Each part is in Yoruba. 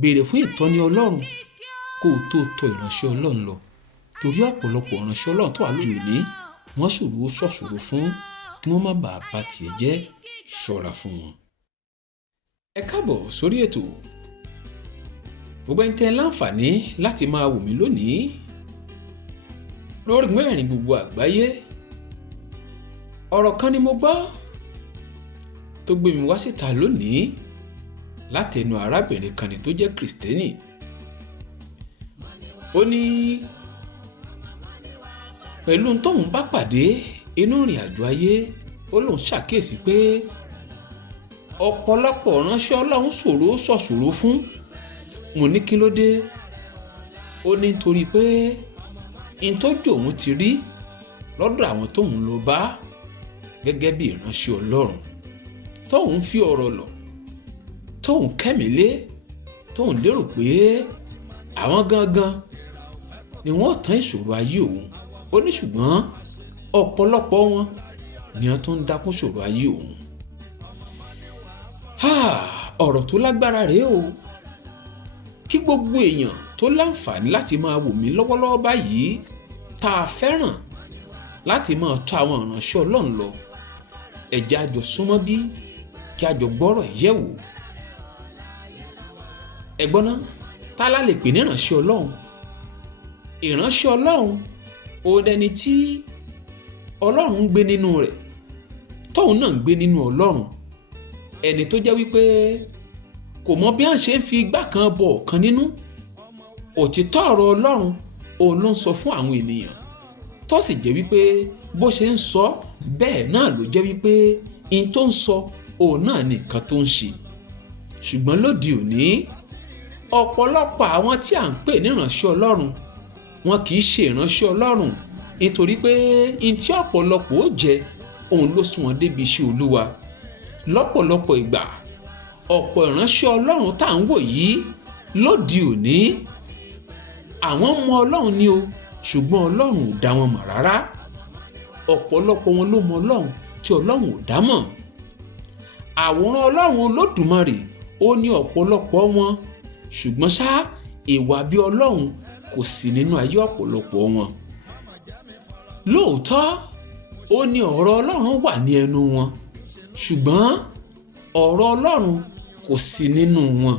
béèrè fún ìtọ́ni ọlọ́run kó o tó tọ ìránṣẹ́ ọlọ́run lọ, torí ọ̀pọ̀lọpọ̀ ìránṣẹ́ ọlọ́run tó wà lóde òní wọ́n ṣòro fún kí wọ́n má bàa bà tiẹ̀ jẹ́. Ṣọ́ra fún wọn. Ẹ káàbọ̀ sórí ètò. Gbogbo ẹni tẹ́ láǹfààní láti máa wò mí lónìí lórí mẹ́rin gbogbo àgbáyé. Ọ̀rọ̀ kan ni mo gbọ́ tó gbé mi wá síta lónìí látẹnu arábìnrin kan ni tó jẹ́ Kristẹni. Ó ní pẹ̀lú tóun bá pàdé inú ìrìn àjò ayé, ó lóun ṣàkíyèsí pé ọ̀pọ̀lọpọ̀ ránṣẹ́ Ọlọ́run ṣòro fún. Mo ní kí ló dé? Ó ní nítorí pé ìtọ́jú òun ti rí lọ́dọ̀ àwọn tóun lọ bá gẹ́gẹ́ bí ìránṣẹ́ Ọlọ́run, tóun fi ọ̀rọ̀ lọ̀, tóun kẹ́mílé, tóun lérò pé àwọn gangan ni wọ́n tán ìṣòro ayé òun. Ó ní ṣùgbọ́n ọ̀pọ̀lọpọ̀ wọn ni wọ́n tún ń dákún ìṣòro ayé òun. Ọ̀rọ̀ tó lágbára rèé o. Kí gbogbo èèyàn tó láǹfààní láti máa wò mí lọ́wọ́lọ́wọ́ báyìí tá a fẹ́ràn láti máa tọ̀ àwọn ìránṣẹ́ Ọlọ́run lọ, ẹ jẹ́ a jọ súnmọ́ bí kí a jọ gbọ́rọ̀ yẹ̀ wò. Ẹ gbọ́ ná, tá la lè pè ní ìránṣẹ́ Ọlọ́run? Ìránṣẹ́ Ọlọ́run òun ẹni tí Ọlọ́run ń gbé nínú rẹ̀, tóun náà ń gbé nínú Ọlọ́run. Ẹni tó jẹ́ wípé kò mọ bí wọ́n ṣe ń fi igbá kan bọ ọ̀kan nínú. Òtítọ́ ọ̀rọ̀ Ọlọ́run òun ló ń sọ fún àwọn ènìyàn, tó sì jẹ́ wípé bó ṣe ń sọ bẹ́ẹ̀ náà ló jẹ́ wípé in tó ń sọ òun náà ní nǹkan tó ń ṣe. Ṣùgbọ́n lóde òní ọ̀pọ̀lọpọ̀ àwọn tí à ń pè ní ìránṣẹ́ Ọlọ́run wọn kì í ṣe ìránṣẹ́ Ọlọ́run, nítorí pé in tí ọ̀pọ̀lọpọ̀ ó jẹ òun ló sún wọn débi iṣẹ́ Olúwa. Lọ́pọ̀lọpọ̀ ìgbà ọ̀pọ̀ ìránṣẹ́ Ọlọ́run tá à ń wò yìí lóde òní àwọn mọ Ọlọ́run ni o, ṣùgbọ́n Ọlọ́run ò dá wọn mọ̀ rárá. Ọ̀pọ̀lọpọ̀ wọn ló mọ Ọlọ́run tí Ọlọ́run ò dá mọ̀. Àwòrán Ọlọ́run Olódùmarè ó ní ọ̀pọ̀lọpọ̀ wọn, ṣùgbọ́n ṣá ìwà bí Ọlọ́run kò sí nínú ayé ọ̀pọ̀lọpọ̀ wọn. Lóòótọ́ ó ní ọ̀rọ̀ Ọlọ́run wà ní ẹnu wọn, ṣùgbọ́n ọ̀rọ̀ Ọlọ́run kò sí nínú wọn.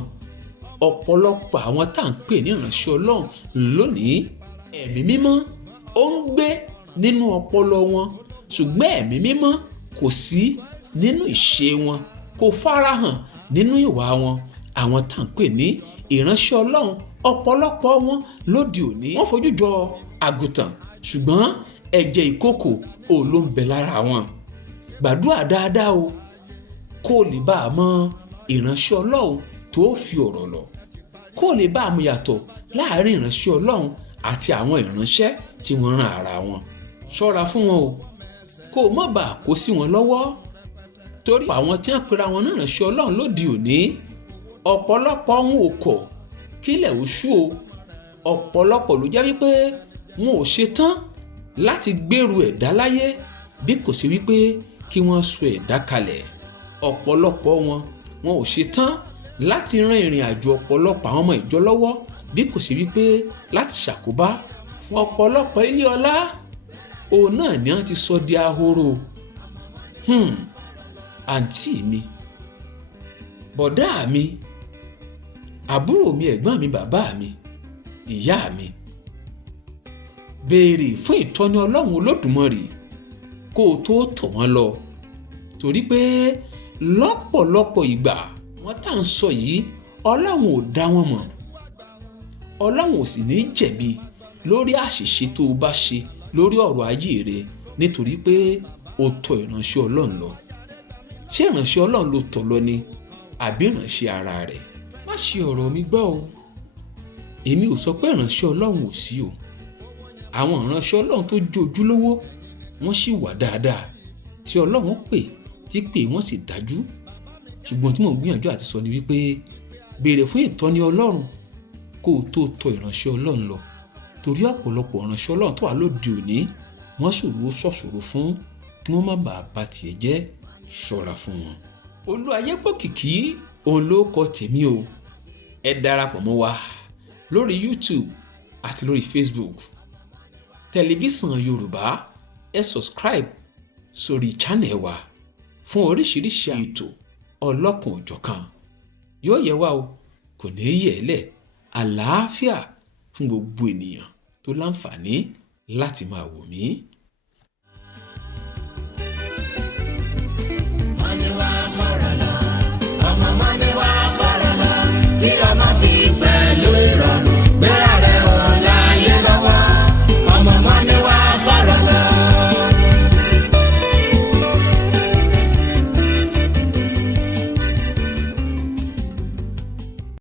Ọ̀pọ̀lọpọ̀ àwọn tá à ń pè ní ìránṣẹ́ Ọlọ́run lónìí, ẹ̀mí mímọ́ ó ń gbé nínú ọpọlọ wọn, ṣùgbọ́n ẹ̀mí mímọ́ kò sí nínú ìṣe wọn, kò farahàn nínú ìwà wọn. Àwọn tá à ń pè ní ìránṣẹ́ Ọlọ́run ọ̀pọ̀lọpọ̀ wọn lóde òní wọ́n fojú jọ àgùntàn, ṣùgbọ́n ẹ̀jẹ̀ ìkookò òun ló ń bẹ lára wọn. Gbàdúrà dáadáa o kó o lè bá a mọ ìránṣẹ́ Ọlọ́run tó fi ọ̀rọ̀ lọ̀, kó o lè bá a mọ yàtọ̀ láàrin ìránṣẹ́ Ọlọ́run àti àwọn ìránṣẹ́ tí wọ́n rán ara wọn. Ṣọ́ra fún wọn o kó o má bàa kó sí wọn lọ́wọ́, torí àwọn tí wọ́n pera wọn ní ìránṣẹ́ Ọlọ́run lóde òní ọ̀pọ̀lọpọ̀ wọn ò kọ̀ kílẹ̀ ó ṣú o. Ọ̀pọ̀lọpọ̀ ló jẹ́ wípé wọn ò ṣe tán láti gbèrú ẹ̀dá láyé bí kò sí wípé kí wọ́n sọ ẹ̀dá kalẹ̀. Ọ̀pọ̀lọpọ̀ wọn ò ṣe tán láti rán ìrìn àjò ọ̀pọ̀lọpọ̀ àwọn ọmọ ìjọ lọ́wọ́ bí kò sí wípé láti ṣàkóbá fún ọ̀pọ̀lọpọ̀ ilé ọlá. Òun náà ni wọ́n ti sọ di ahoro. Àǹtí mi, bọ̀dá mi, àbúrò mi, ẹ̀gbọ́n mi, bàbá mi, ìyá mi, béèrè fún ìtọ́ni Ọlọ́run Olódùmarè kó o tó tọ̀ wọ́n lọ, torí pé lọ́pọ̀lọpọ̀ ìgbà wọ́n tá à ń sọ yìí Ọlọ́run ò dá wọn mọ̀. Ọlọ́run ò sì ní jẹ̀bi lórí àṣìṣe tó o bá ṣe lórí ọ̀rọ̀ ayé rẹ nítorí pé o tọ̀ ìránṣẹ́ Ọlọ́run lọ. Ṣé ìránṣẹ́ Ọlọ́run ló tọ̀ lọ ni àbí ìránṣẹ́ ara rẹ̀? Má ṣe ọ̀rọ̀ mi gbọ́ o. Èmi ò sọ pé ìránṣẹ́ Ọlọ́run ò sí o. Àwọn ìránṣẹ́ Ọlọ́run tó jẹ́ ojúlówó wọ́n sì wà dáadáa tí Ọlọ́run pè tí pè wọ́n sì dájú. Ṣùgbọ́n tí mò ń gbìyànjú àti sọ ni wípé béèrè fún ìtọ́ni Ọlọ́run kó o tó tọ̀ ìránṣẹ́ Ọlọ́run lọ, torí ọ̀pọ̀lọpọ̀ ìránṣẹ́ Ọlọ́run tó wà lóde òní wọ́n ṣòro fún kí wọ́n má bàa bà tiẹ̀ jẹ́. Ṣọ́ra fún wọn. Olúayépọ̀kìkí òun ló kọ tèmi o. ẹ darapọ̀ mọ́ wa lórí YouTube àti lórí Facebook tẹlifíṣàn Yorùbá. Ẹ subscribe sórí channel wa fún oríṣiríṣi ètò ọlọ́kan òjọ̀kan. Yóò yẹ wá o, kò ní yẹ̀ ẹ́ lẹ̀. Àlàáfíà fún gbogbo ènìyàn tó láǹfààní láti máa wò mí.